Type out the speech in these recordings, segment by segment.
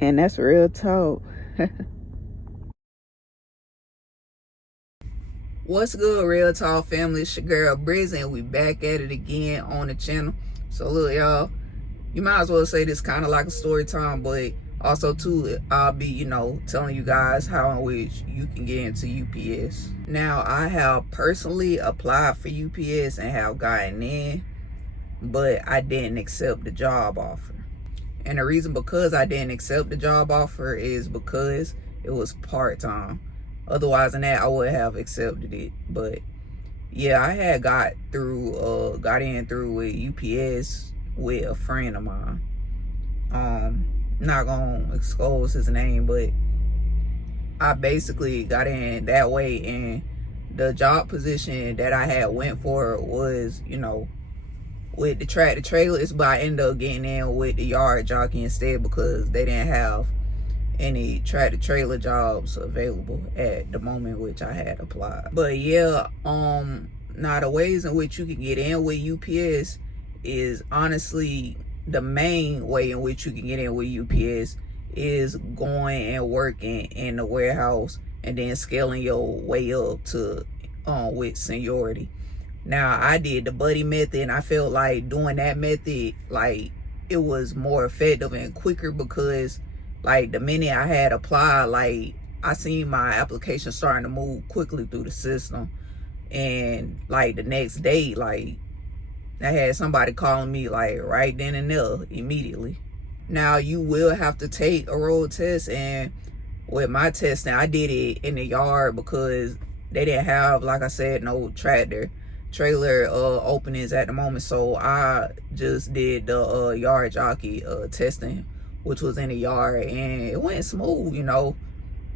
And that's real talk. What's good, Real Talk family? It's your girl Briz, and we back at it again on the channel. So look, y'all, you might as well say this kind of like a story time, but also too, I'll be, telling you guys how in which you can get into UPS. Now, I have personally applied for UPS and have gotten in, but I didn't accept the job offer. And the reason because I didn't accept the job offer is because it was part-time. Otherwise than that, I would have accepted it. But yeah, I had got in through with UPS with a friend of mine. Not gonna expose his name, but I basically got in that way, and the job position that I had went for was, with the tractor trailers, but I ended up getting in with the yard jockey instead because they didn't have any tractor trailer jobs available at the moment which I had applied. But yeah, now the ways in which you can get in with UPS is honestly the main way in which you can get in with UPS is going and working in the warehouse and then scaling your way up to with seniority. Now, I did the buddy method, and I felt like doing that method, like, it was more effective and quicker because, like, the minute I had applied, like, I seen my application starting to move quickly through the system. And, like, the next day, like, I had somebody calling me, like, right then and there, immediately. Now, you will have to take a road test, and with my testing, I did it in the yard because they didn't have, like I said, no tractor trailer openings at the moment, so I just did the yard jockey testing, which was in the yard, and it went smooth.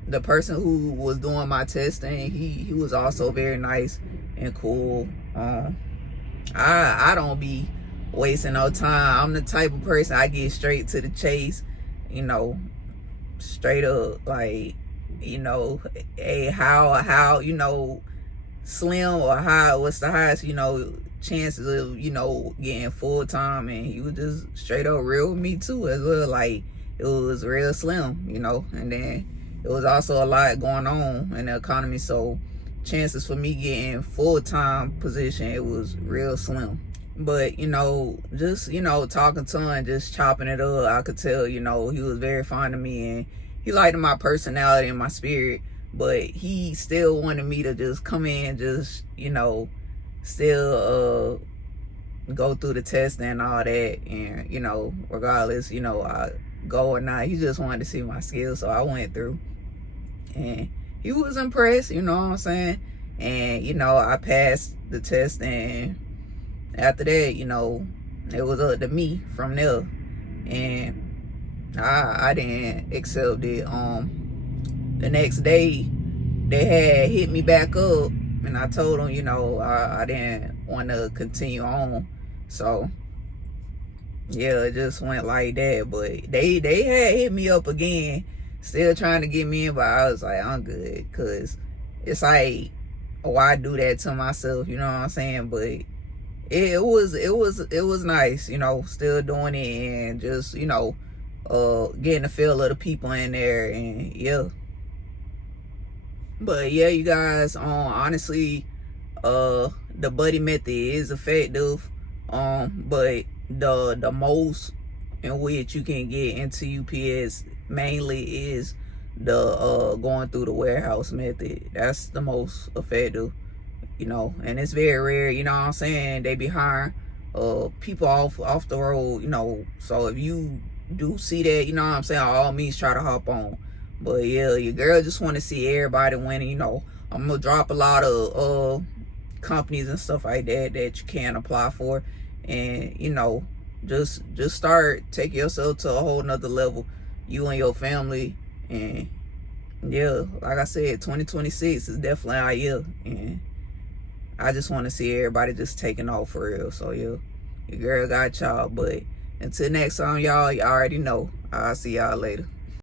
The person who was doing my testing, he was also very nice and cool. I don't be wasting no time. I'm the type of person, I get straight to the chase, straight up, like, hey, how slim or high, what's the highest, chances of, getting full time. And he was just straight up real with me too as well. Like, it was real slim, and then it was also a lot going on in the economy, so chances for me getting full-time position, it was real slim. But just talking to him, just chopping it up, I could tell he was very fond of me, and he liked my personality and my spirit. But he still wanted me to just come in, just, still go through the testing and all that. And, regardless, I go or not, he just wanted to see my skills. So I went through. And he was impressed, you know what I'm saying? And, I passed the test. And after that, it was up to me from there. And I didn't accept it. The next day, they had hit me back up, and I told them, I didn't want to continue on. So, yeah, it just went like that. But they had hit me up again, still trying to get me in, but I was like, I'm good, because it's like, why do that to myself, you know what I'm saying? But it was nice, still doing it, and just, getting the feel of the people in there, and yeah. But yeah, you guys, honestly, the buddy method is effective. But the most in which you can get into UPS mainly is the going through the warehouse method. That's the most effective, and it's very rare, you know what I'm saying? They be hiring people off the road, so if you do see that, you know what I'm saying, all means try to hop on. But yeah, your girl just want to see everybody winning. I'm gonna drop a lot of companies and stuff like that you can apply for, and just start taking yourself to a whole nother level, you and your family. And yeah, like I said, 2026 is definitely our year, and I just want to see everybody just taking off for real. So yeah, your girl got y'all. But until next time, y'all already know. I'll see y'all later.